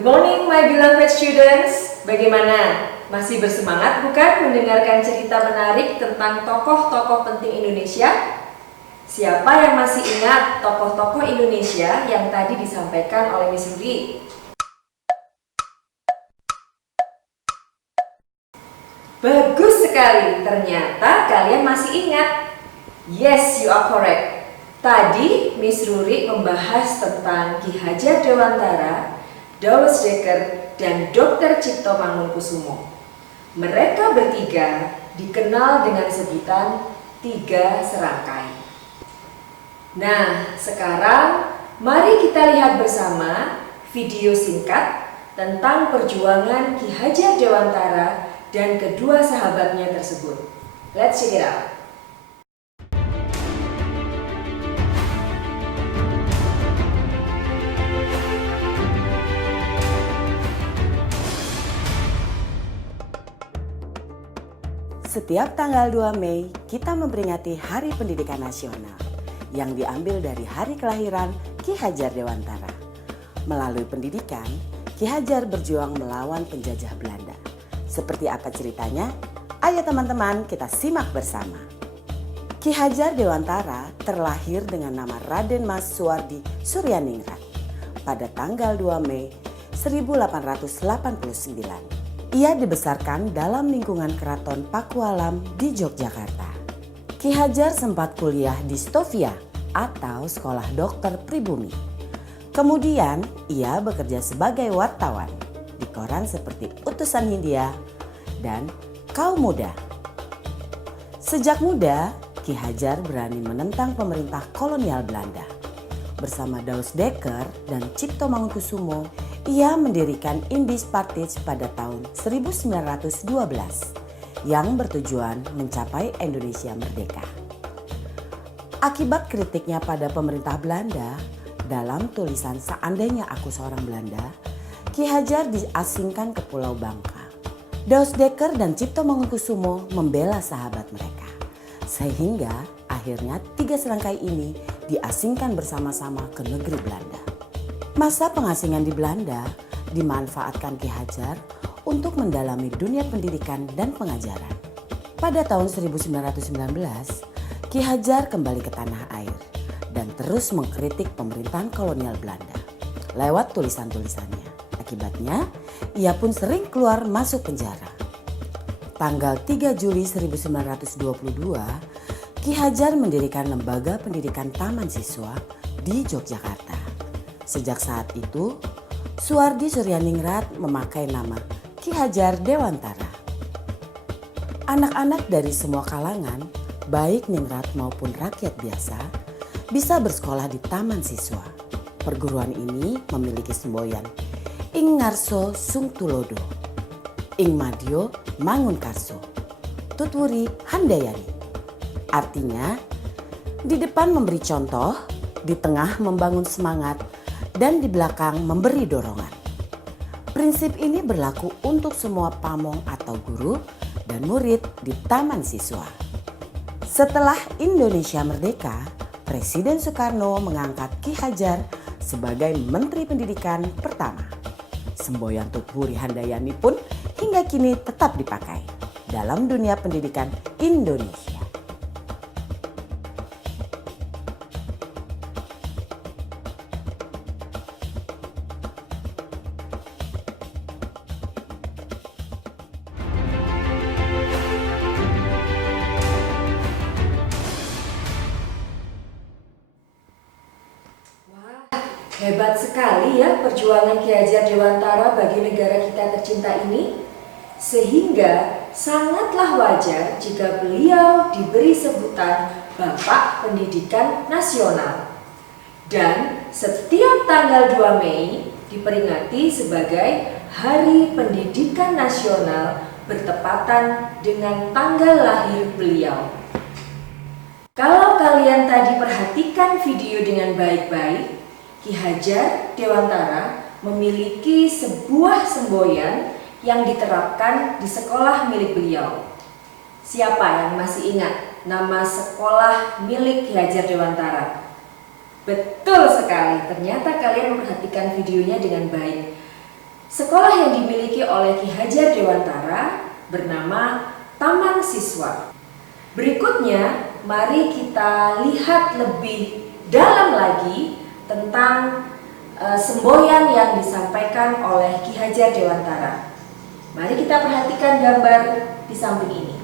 Good morning my beloved students. Bagaimana? Masih bersemangat bukan mendengarkan cerita menarik tentang tokoh-tokoh penting Indonesia? Siapa yang masih ingat tokoh-tokoh Indonesia yang tadi disampaikan oleh Miss Rudi? Bagus sekali, ternyata kalian masih ingat. Yes, you are correct. Tadi Miss Ruri membahas tentang Ki Hajar Dewantara, Douwes Dekker, dan Dr. Cipto Mangunkusumo. Mereka bertiga dikenal dengan sebutan Tiga Serangkai. Nah, sekarang mari kita lihat bersama video singkat tentang perjuangan Ki Hajar Dewantara dan kedua sahabatnya tersebut. Let's check it out. Setiap tanggal 2 Mei, kita memperingati Hari Pendidikan Nasional yang diambil dari hari kelahiran Ki Hajar Dewantara. Melalui pendidikan, Ki Hajar berjuang melawan penjajah Belanda. Seperti apa ceritanya? Ayo teman-teman, kita simak bersama. Ki Hajar Dewantara terlahir dengan nama Raden Mas Suwardi Suryaningrat pada tanggal 2 Mei 1889. Ia dibesarkan dalam lingkungan Keraton Pakualam di Yogyakarta. Ki Hajar sempat kuliah di Stovia atau Sekolah Dokter Pribumi. Kemudian ia bekerja sebagai wartawan di koran seperti Utusan Hindia dan Kaum Muda. Sejak muda, Ki Hajar berani menentang pemerintah kolonial Belanda. Bersama Douwes Dekker dan Cipto Mangunkusumo, ia mendirikan Indisch Partij pada tahun 1912 yang bertujuan mencapai Indonesia merdeka. Akibat kritiknya pada pemerintah Belanda, dalam tulisan Seandainya Aku Seorang Belanda, Ki Hajar diasingkan ke Pulau Bangka. Douwes Dekker dan Cipto Mangunkusumo membela sahabat mereka, sehingga akhirnya tiga serangkai ini diasingkan bersama-sama ke negeri Belanda. Masa pengasingan di Belanda dimanfaatkan Ki Hajar untuk mendalami dunia pendidikan dan pengajaran. Pada tahun 1919, Ki Hajar kembali ke tanah air dan terus mengkritik pemerintahan kolonial Belanda lewat tulisan-tulisannya. Akibatnya, ia pun sering keluar masuk penjara. Tanggal 3 Juli 1922, Ki Hajar mendirikan lembaga pendidikan taman siswa di Yogyakarta. Sejak saat itu, Suwardi Suryaningrat memakai nama Ki Hajar Dewantara. Anak-anak dari semua kalangan, baik ningrat maupun rakyat biasa, bisa bersekolah di taman siswa. Perguruan ini memiliki semboyan Ing Ngarso Sung Tulodo, Ing Madyo Mangunkarso, Tutwuri Handayani. Artinya, di depan memberi contoh, di tengah membangun semangat, dan di belakang memberi dorongan. Prinsip ini berlaku untuk semua pamong atau guru dan murid di taman siswa. Setelah Indonesia merdeka, Presiden Soekarno mengangkat Ki Hajar sebagai Menteri Pendidikan pertama. Semboyan Tutwuri Handayani pun hingga kini tetap dipakai dalam dunia pendidikan Indonesia. Hebat sekali ya perjuangan Ki Hajar Dewantara bagi negara kita tercinta ini. Sehingga sangatlah wajar jika beliau diberi sebutan Bapak Pendidikan Nasional. Dan setiap tanggal 2 Mei diperingati sebagai Hari Pendidikan Nasional bertepatan dengan tanggal lahir beliau. Kalau kalian tadi perhatikan video dengan baik-baik, Ki Hajar Dewantara memiliki sebuah semboyan yang diterapkan di sekolah milik beliau. Siapa yang masih ingat nama sekolah milik Ki Hajar Dewantara? Betul sekali, ternyata kalian memperhatikan videonya dengan baik. Sekolah yang dimiliki oleh Ki Hajar Dewantara bernama Taman Siswa. Berikutnya, mari kita lihat lebih dalam lagi tentang semboyan yang disampaikan oleh Ki Hajar Dewantara. Mari kita perhatikan gambar di samping ini.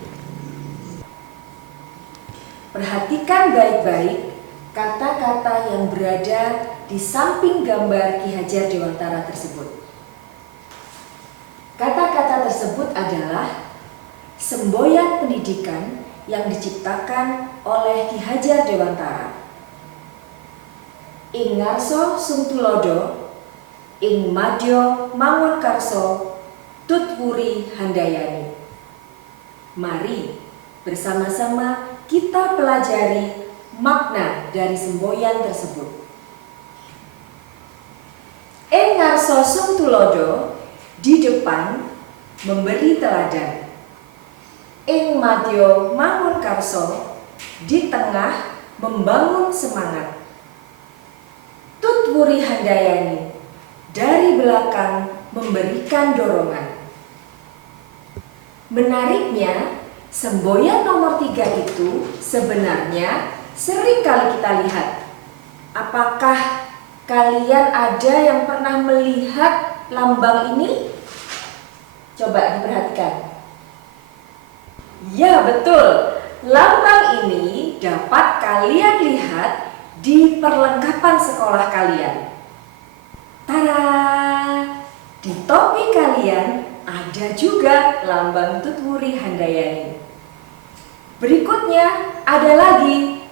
Perhatikan baik-baik kata-kata yang berada di samping gambar Ki Hajar Dewantara tersebut. Kata-kata tersebut adalah semboyan pendidikan yang diciptakan oleh Ki Hajar Dewantara. Ing ngarso sumtulodo, ing madya mangunkarso, tutwuri handayani. Mari bersama-sama kita pelajari makna dari semboyan tersebut. Ing ngarso sumtulodo, di depan memberi teladan. Ing madya mangunkarso, di tengah membangun semangat. Tutwuri handayani, dari belakang memberikan dorongan. Menariknya, semboyan nomor 3 itu sebenarnya sering kali kita lihat. Apakah kalian ada yang pernah melihat lambang ini? Coba diperhatikan. Ya, betul. Lambang ini dapat kalian lihat di perlengkapan sekolah kalian. Tada! Di topi kalian ada juga lambang Tutwuri Handayani. Berikutnya ada lagi.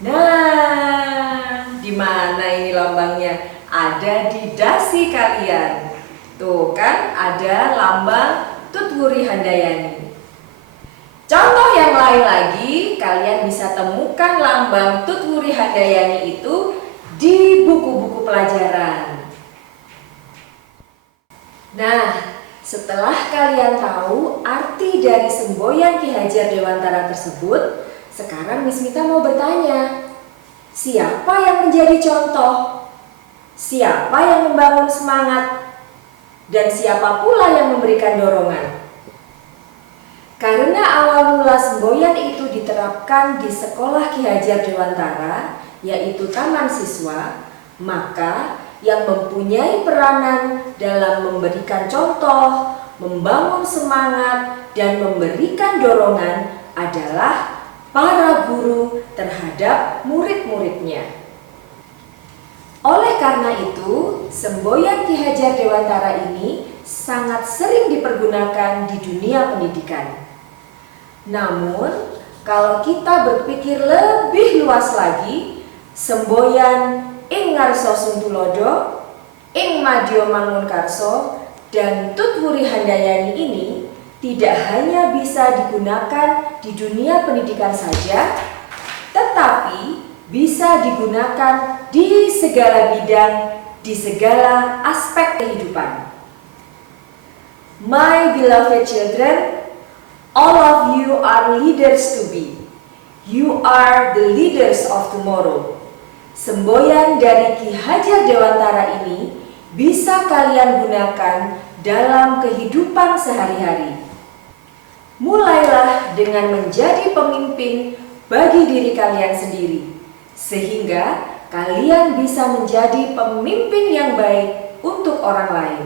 Nah, di mana ini lambangnya? Ada di dasi kalian. Tuh kan, ada lambang Tutwuri Handayani. Contoh yang lain lagi, kalian bisa temukan lambang Tutwuri Handayani itu di buku-buku pelajaran. Nah, setelah kalian tahu arti dari semboyan Ki Hajar Dewantara tersebut, sekarang Miss Mita mau bertanya, siapa yang menjadi contoh? Siapa yang membangun semangat? Dan siapa pula yang memberikan dorongan? Karena awal mula semboyan itu diterapkan di sekolah Ki Hajar Dewantara, yaitu Taman Siswa, maka yang mempunyai peranan dalam memberikan contoh, membangun semangat, dan memberikan dorongan adalah para guru terhadap murid-muridnya. Oleh karena itu, semboyan Ki Hajar Dewantara ini sangat sering dipergunakan di dunia pendidikan. Namun, kalau kita berpikir lebih luas lagi, semboyan ing ngarso sumtulodo, ing madya mangunkarso, dan Tutwuri Handayani ini tidak hanya bisa digunakan di dunia pendidikan saja, tetapi bisa digunakan di segala bidang, di segala aspek kehidupan. My beloved children, all of you are leaders to be. You are the leaders of tomorrow. Semboyan dari Ki Hajar Dewantara ini bisa kalian gunakan dalam kehidupan sehari-hari. Mulailah dengan menjadi pemimpin bagi diri kalian sendiri, sehingga kalian bisa menjadi pemimpin yang baik untuk orang lain.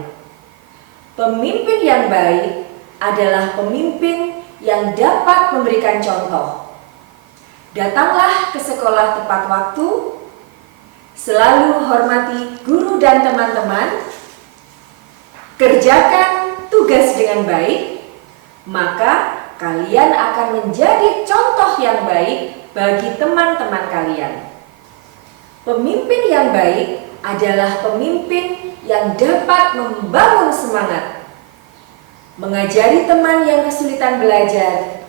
Pemimpin yang baik adalah pemimpin yang dapat memberikan contoh. Datanglah ke sekolah tepat waktu, selalu hormati guru dan teman-teman, kerjakan tugas dengan baik, maka kalian akan menjadi contoh yang baik bagi teman-teman kalian. Pemimpin yang baik adalah pemimpin yang dapat membangun semangat, mengajari teman yang kesulitan belajar,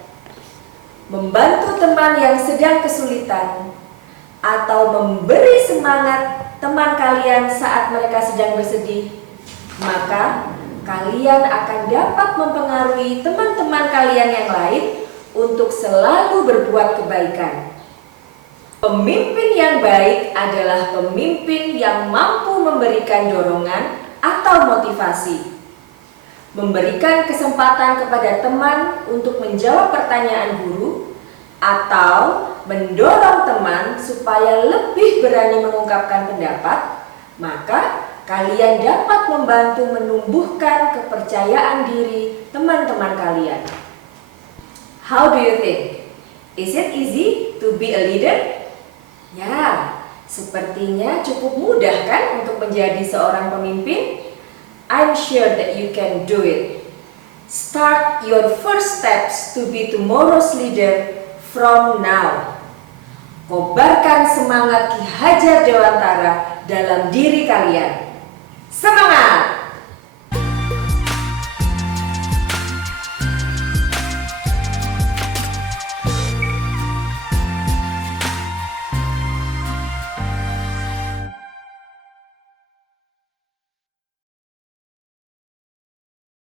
membantu teman yang sedang kesulitan, atau memberi semangat teman kalian saat mereka sedang bersedih, maka kalian akan dapat mempengaruhi teman-teman kalian yang lain untuk selalu berbuat kebaikan. Pemimpin yang baik adalah pemimpin yang mampu memberikan dorongan atau motivasi. Memberikan kesempatan kepada teman untuk menjawab pertanyaan guru atau mendorong teman supaya lebih berani mengungkapkan pendapat, maka kalian dapat membantu menumbuhkan kepercayaan diri teman-teman kalian. How do you think? Is it easy to be a leader? Ya, sepertinya cukup mudah kan untuk menjadi seorang pemimpin? I'm sure that you can do it. Start your first steps to be tomorrow's leader from now. Kobarkan semangat Ki Hajar Dewantara dalam diri kalian. Semangat!